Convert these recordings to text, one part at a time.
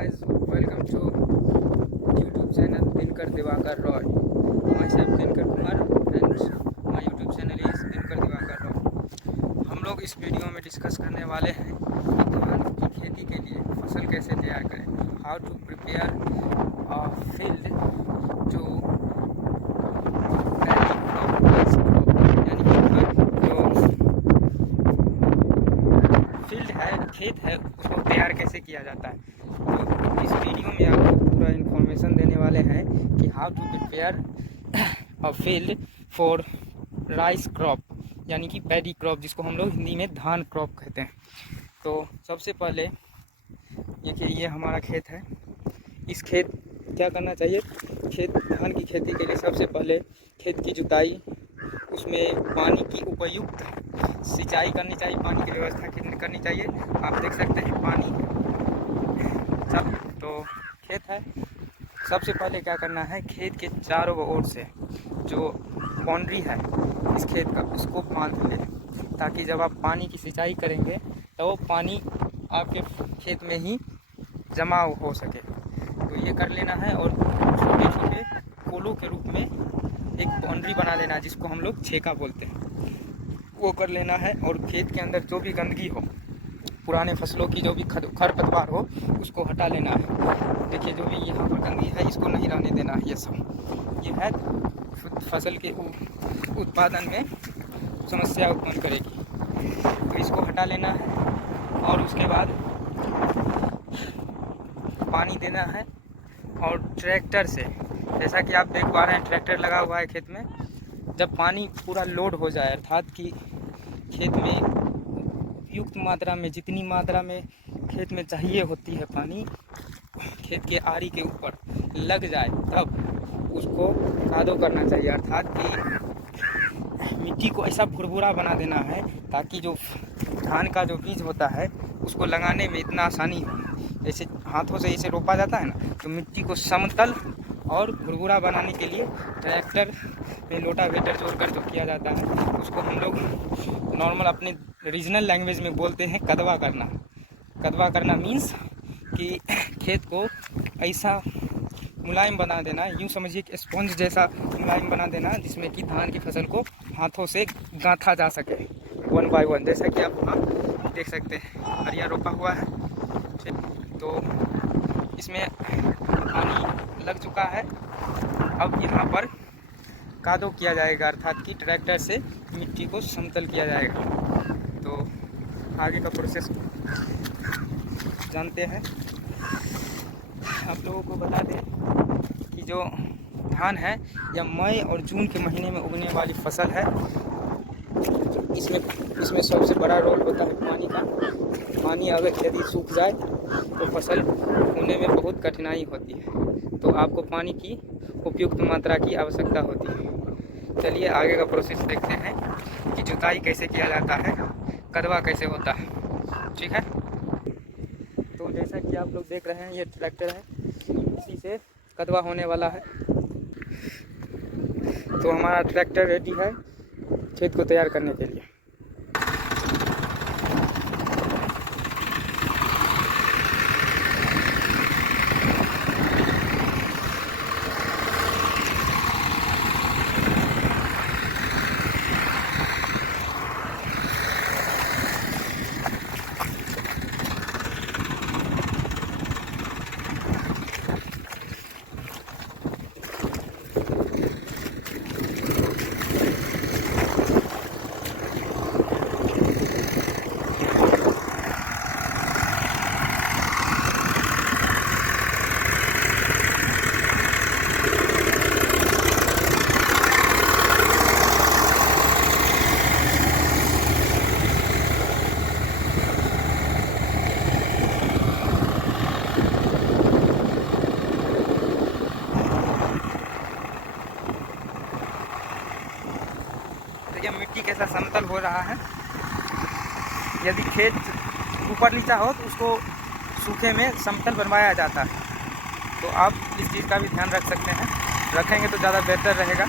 guys, welcome to YouTube channel Dinkar Diwakar Roy. Myself Dinkar Kumar and my YouTube channel is Dinkar Diwakar Roy. हम लोग इस video में डिस्कस करने वाले हैं कि धान की खेती के लिए फसल कैसे तैयार करें. हाउ टू प्रिपेयर फील्ड जो फील्ड है, खेत है, उसको तैयार कैसे किया जाता है. तो इस वीडियो में आपको पूरा इन्फॉर्मेशन देने वाले हैं कि how to prepare a field for rice crop, यानी कि पैडी क्रॉप, जिसको हम लोग हिंदी में धान क्रॉप कहते हैं. तो सबसे पहले देखिए, ये हमारा खेत है. इस खेत क्या करना चाहिए, खेत धान की खेती के लिए सबसे पहले खेत की जुताई, उसमें पानी की उपयुक्त सिंचाई करनी चाहिए, पानी की व्यवस्था करनी चाहिए. आप देख सकते हैं पानी सब. तो खेत है, सबसे पहले क्या करना है, खेत के चारों ओर से जो बाउंड्री है इस खेत का, उसको बांध लें, ताकि जब आप पानी की सिंचाई करेंगे तो वो पानी आपके खेत में ही जमा हो सके. तो ये कर लेना है. और छोटे छोटे पोलों के रूप में एक बाउंड्री बना लेना है, जिसको हम लोग छेका बोलते हैं, वो कर लेना है. और खेत के अंदर जो भी गंदगी हो, पुराने फसलों की जो भी खरपतवार हो, उसको हटा लेना है. देखिए, जो भी यहाँ पर गंदगी है, इसको नहीं रहने देना है. ये सब ये है फसल के उत्पादन में समस्या उत्पन्न करेगी, तो इसको हटा लेना है. और उसके बाद पानी देना है. और ट्रैक्टर से, जैसा कि आप देख पा रहे हैं, ट्रैक्टर लगा हुआ है खेत में. जब पानी पूरा लोड हो जाए, अर्थात कि खेत में उपयुक्त मात्रा में, जितनी मात्रा में खेत में चाहिए होती है पानी, खेत के आरी के ऊपर लग जाए, तब उसको कादो करना चाहिए. अर्थात कि मिट्टी को ऐसा भुरभुरा बना देना है, ताकि जो धान का जो बीज होता है उसको लगाने में इतना आसानी हो. जैसे हाथों से इसे रोपा जाता है ना, तो मिट्टी को समतल और भुरभुरा बनाने के लिए ट्रैक्टर में रोटावेटर जोड़कर जो किया जाता है, उसको हम लोग नॉर्मल अपने रीजनल लैंग्वेज में बोलते हैं कदवा करना. कदवा करना मीन्स कि खेत को ऐसा मुलायम बना देना, यूँ समझिए कि स्पंज जैसा मुलायम बना देना, जिसमें कि धान की फसल को हाथों से गांथा जा सके, 1 बाय 1. जैसा कि आप वहाँ देख सकते हैं, हरिया रोपा हुआ है. तो इसमें पानी लग चुका है. अब यहाँ पर कादो किया जाएगा, अर्थात कि ट्रैक्टर से मिट्टी को समतल किया जाएगा. तो आगे का प्रोसेस जानते हैं. आप लोगों को बता दें कि जो धान है, यह मई और जून के महीने में उगने वाली फसल है. इसमें सबसे बड़ा रोल होता है पानी का. पानी अगर यदि सूख जाए तो फसल होने में बहुत कठिनाई होती है. तो आपको पानी की उपयुक्त मात्रा की आवश्यकता होती है. चलिए आगे का प्रोसेस देखते हैं कि जुताई कैसे किया जाता है, कदवा कैसे होता है. ठीक है. तो जैसा कि आप लोग देख रहे हैं, ये ट्रैक्टर है, इसी से कदवा होने वाला है. तो हमारा ट्रैक्टर रेडी है खेत को तैयार करने के लिए. यह मिट्टी कैसा समतल हो रहा है. यदि खेत ऊपर नीचा हो तो उसको सूखे में समतल बनवाया जाता है. तो आप इस चीज़ का भी ध्यान रख सकते हैं, रखेंगे तो ज़्यादा बेहतर रहेगा.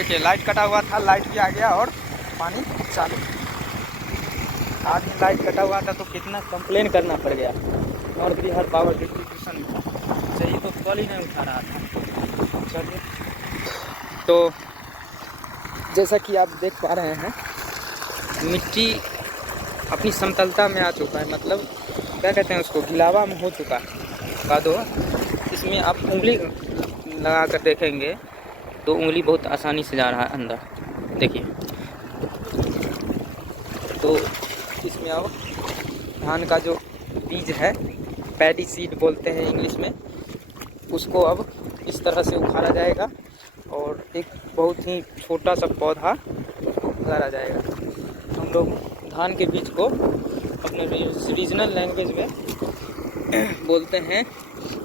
देखिए लाइट कटा हुआ था, लाइट भी आ गया और पानी चालू। आज भी लाइट कटा हुआ था तो कितना कंप्लेन करना पड़ गया नॉर्थ बिहार पावर डिस्ट्रीब्यूशन में। सही तो कॉल ही नहीं उठा रहा था। चलिए, तो जैसा कि आप देख पा रहे हैं मिट्टी अपनी समतलता में आ चुका है, मतलब क्या कहते हैं उसको, गिलावा में हो चुका है कादो। इसमें आप उंगली लगा कर देखेंगे तो उंगली बहुत आसानी से जा रहा है अंदर, देखिए। तो इसमें अब धान का जो बीज है, पैडी सीड बोलते हैं इंग्लिश में, उसको अब इस तरह से उखाड़ा जाएगा और एक बहुत ही छोटा सा पौधा उगाड़ा जाएगा। हम लोग धान के बीज को अपने रीजनल लैंग्वेज में बोलते हैं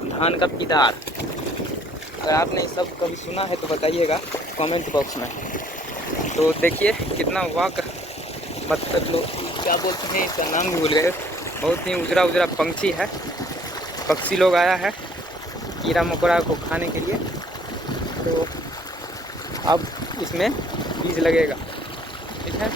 धान का पिदार। अगर आपने सब कभी सुना है तो बताइएगा कमेंट बॉक्स में। तो देखिए कितना वाक, मतलब लोग क्या बोलते हैं, इसका नाम भी भूल गए। बहुत ही उजरा उजरा पंछी है, पक्षी लोग आया है कीड़ा मकोड़ा को खाने के लिए। तो अब इसमें बीज लगेगा, ठीक है।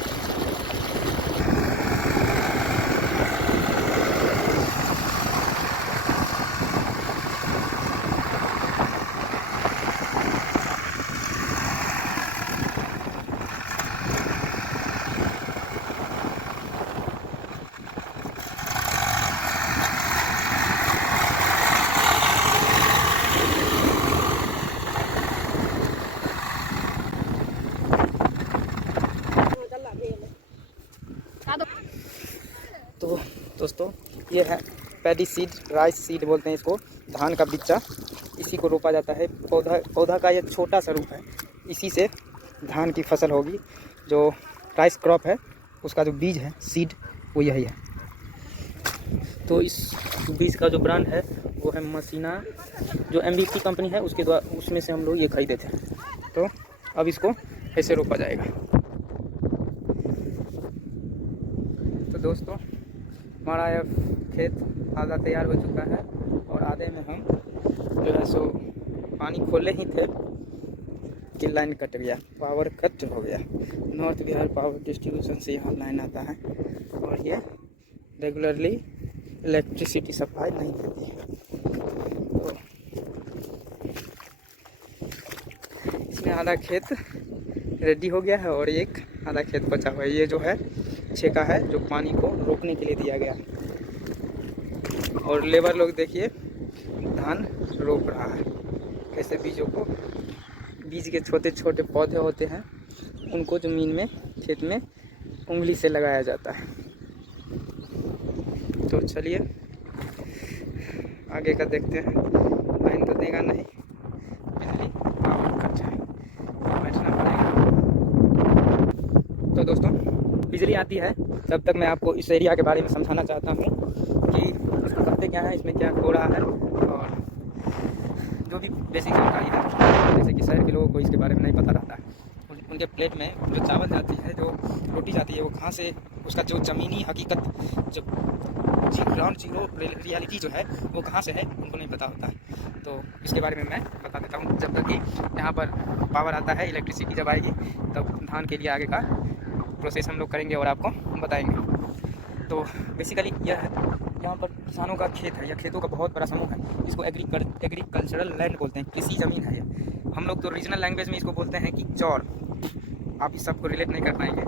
तो दोस्तों ये है पैडी सीड, राइस सीड बोलते हैं इसको, धान का बिच्चा। इसी को रोपा जाता है। पौधा का ये छोटा सा रूप है, इसी से धान की फसल होगी। जो राइस क्रॉप है उसका जो बीज है, सीड, वो यही है। तो इस बीज का जो ब्रांड है वो है मसीना, जो MVP कंपनी है उसके द्वारा, उसमें से हम लोग ये खरीदे थे। तो अब इसको ऐसे रोपा जाएगा। तो दोस्तों हमारा यह खेत आधा तैयार हो चुका है और आधे में हम जो है सो पानी खोले ही थे कि लाइन कट गया, पावर कट हो गया। नॉर्थ बिहार पावर डिस्ट्रीब्यूशन से यहाँ लाइन आता है और ये रेगुलरली इलेक्ट्रिसिटी सप्लाई नहीं देती है। तो इसमें आधा खेत रेडी हो गया है और एक आधा खेत बचा हुआ है। ये जो है छेका है जो पानी को रोकने के लिए दिया गया है। और लेबर लोग देखिए धान रोप रहा है कैसे। बीजों को, बीज के छोटे छोटे पौधे होते हैं, उनको ज़मीन में, खेत में उंगली से लगाया जाता है। तो चलिए आगे का देखते हैं। लाइन तो देगा नहीं, बिजली पावर कट है, बैठना पड़ेगा। तो दोस्तों बिजली आती है तब तक मैं आपको इस एरिया के बारे में समझाना चाहता हूँ कि इसको करते क्या है, इसमें क्या हो रहा है और जो भी बेसिक जानकारी है। जैसे कि शहर के लोगों को इसके बारे में नहीं पता रहता है। उनके प्लेट में जो चावल जाती है, जो रोटी जाती है, वो कहाँ से, उसका जो ज़मीनी हकीकत, जो ग्राउंड जीरो रियलिटी जो है वो कहाँ से है, उनको नहीं पता होता है। तो इसके बारे में मैं बता देता हूँ। जब तक कि यहाँ पर पावर आता है, इलेक्ट्रिसिटी जब आएगी तब धान के लिए आगे का प्रोसेस हम लोग करेंगे और आपको बताएंगे। तो बेसिकली यह है, यहाँ पर किसानों का खेत है, यह खेतों का बहुत बड़ा समूह है। इसको एग्रीकल्चरल लैंड बोलते हैं, कृषि ज़मीन है ये। हम लोग तो रीजनल लैंग्वेज में इसको बोलते हैं कि चौर। आप इस सब को रिलेट नहीं कर पाएंगे।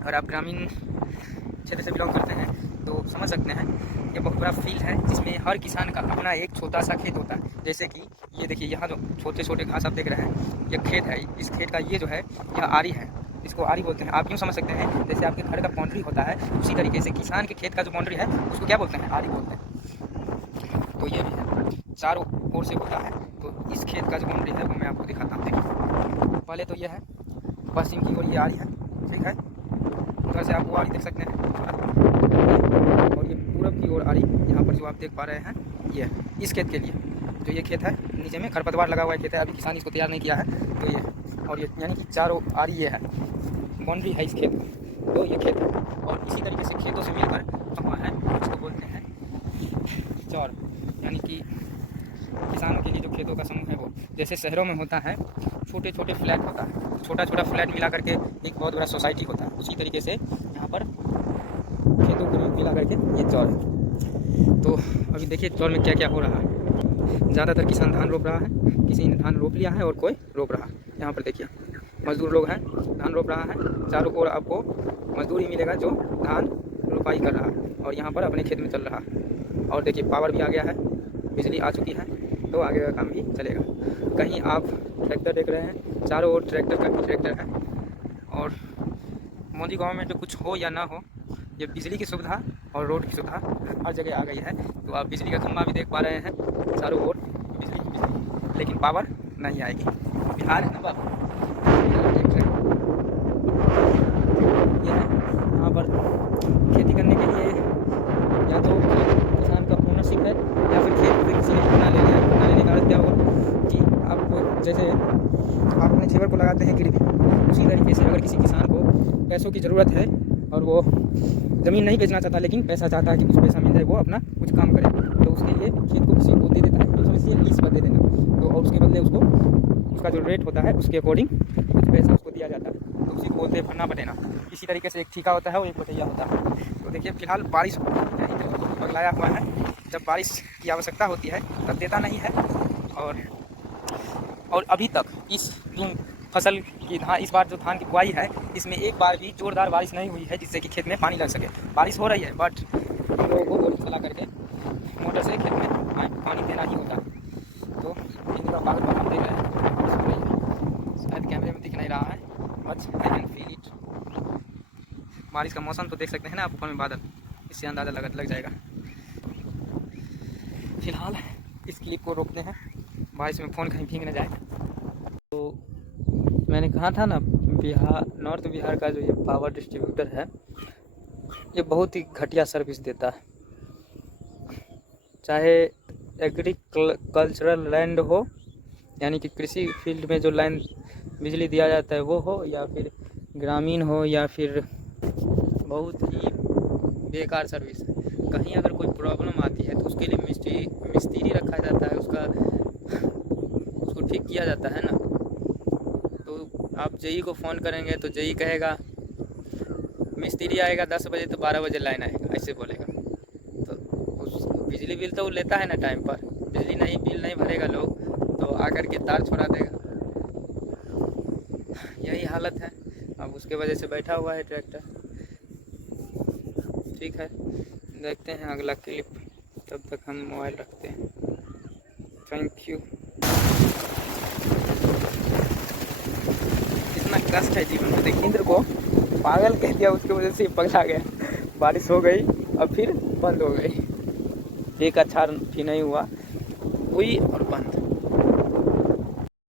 अगर आप ग्रामीण क्षेत्र से बिलोंग करते हैं तो समझ सकते हैं। ये बहुत बड़ा फील्ड है जिसमें हर किसान का अपना एक छोटा सा खेत होता है। जैसे कि ये देखिए, यहाँ जो छोटे छोटे घास आप देख रहे हैं, ये खेत है। इस खेत का ये जो है, यह आरी है, इसको आरी बोलते हैं। आप यूँ समझ सकते हैं जैसे आपके घर का बाउंड्री होता है, उसी तरीके से किसान के खेत का जो बाउंड्री है उसको क्या बोलते हैं, आरी बोलते हैं। तो ये भी है, चारों ओर से होता है। तो इस खेत का जो बाउंड्री है वो मैं आपको दिखाता हूँ। देखिए पहले तो यह है, पश्चिम की ओर ये आरी है, ठीक है। उधर से आप वो आरी देख सकते हैं और ये पूरब की ओर आरी, यहाँ पर जो आप देख पा रहे हैं, ये है इस खेत के लिए। जो ये खेत है नीचे में खरपतवार लगा हुआ खेत है, अभी किसान इसको तैयार नहीं किया है। तो ये, और ये यानी कि चारों आरी ये है, बाउंड्री है इस खेत में। तो ये खेत है और इसी तरीके से खेतों से मिलकर हुआ है, इसको बोलते हैं चौर। यानी कि किसानों के लिए जो खेतों का समूह है वो, जैसे शहरों में होता है छोटे छोटे फ्लैट होता है, छोटा छोटा फ्लैट मिला करके एक बहुत बड़ा सोसाइटी होता है, उसी तरीके से यहाँ पर खेतों को मिला करके ये चौर है। तो अभी देखिए चौर में क्या क्या हो रहा है। ज़्यादातर किसान धान रोप रहा है, किसी ने धान रोप लिया है और कोई रोप रहा है। यहाँ पर देखिए मजदूर लोग हैं, धान रोप रहा है। चारों ओर आपको मजदूर ही मिलेगा जो धान रोपाई कर रहा है और यहाँ पर अपने खेत में चल रहा है। और देखिए पावर भी आ गया है, बिजली आ चुकी है, तो आगे का काम भी चलेगा। कहीं आप ट्रैक्टर देख रहे हैं, चारों ओर ट्रैक्टर का ही ट्रैक्टर है। और मोदी गवर्नमेंट कुछ हो या ना हो, ये बिजली की सुविधा और रोड की सुविधा हर जगह आ गई है। तो आप बिजली का खंभा भी देख पा रहे हैं, चारों ओर बिजली ही बिजली, लेकिन पावर नहीं आएगी। बिहार है ना बाबू, ये है यहाँ पर खेती करने के लिए या तो किसान का ओनरशिप है या फिर खेत पे किसी ने पन्ना ले लिया है। पन्ना लेने का अर्थ क्या होगा कि आप जैसे आप अपने जेवर को लगाते हैं गिरवी, उसी तरीके से अगर किसी किसान को पैसों की ज़रूरत है और वो ज़मीन नहीं बेचना चाहता लेकिन पैसा चाहता है कि कुछ पैसा मिल जाए, वो अपना कुछ काम करे, तो उसके लिए खेत को किसी को दे देता है, तो समझिए लीज पर दे देना। तो और उसके बदले उसको उसका जो रेट होता है उसके अकॉर्डिंग कुछ पैसा उसको दिया जाता है, तो उसी को बोलते हैं फन्ना बटेना। इसी तरीके से एक ठीका होता है और एक बटैया होता है। तो देखिए फिलहाल बारिश यहीं तो पगलाया हुआ है, जब बारिश की आवश्यकता होती है तब देता नहीं है। और अभी तक इस जो फसल की इस बार जो धान की बुआई है, इसमें एक बार भी जोरदार बारिश नहीं हुई है जिससे कि खेत में पानी लग सके। बारिश हो रही है बट हम लोगों को बोरिंग चला करके मोटर से खेत में पानी देना ही होता है। तो इन का पागल हम देख रहे हैं, बारिश हो रही है, शायद कैमरे में दिख नहीं रहा है, but I can feel it. बारिश का मौसम तो देख सकते हैं ना आप, ऊपर में बादल, इससे अंदाज़ा लग जाएगा। फिलहाल इस क्लिप को रोकते हैं, बारिश में फ़ोन कहीं भीग न जाए। तो मैंने कहा था ना, नॉर्थ बिहार का जो ये पावर डिस्ट्रीब्यूटर है, ये बहुत ही घटिया सर्विस देता है। चाहे एग्रीकल्चरल लैंड हो, यानी कि कृषि फील्ड में जो लैंड बिजली दिया जाता है वो हो, या फिर ग्रामीण हो, या फिर बहुत ही बेकार सर्विस है। कहीं अगर कोई प्रॉब्लम आती है तो उसके लिए मिस्त्री रखा जाता है, उसको ठीक किया जाता है ना। तो आप जेई को फ़ोन करेंगे तो जेई कहेगा मिस्त्री आएगा 10 बजे तो 12 बजे लाइन आएगा, ऐसे बोलेगा। तो उस बिजली बिल तो वो लेता है ना टाइम पर, बिल नहीं भरेगा लोग तो आकर के तार छोड़ा देगा। यही हालत है, अब उसके वजह से बैठा हुआ है ट्रैक्टर। ठीक है, देखते हैं अगला क्लिप, तब तक हम मोबाइल रखते हैं। Thank you. इतना कष्ट है जीवन में, देखिए इंद्र को पागल कह दिया, उसकी वजह से पगला गया। बारिश हो गई और फिर बंद हो गई, एक अच्छा भी नहीं हुआ, हुई और बंद।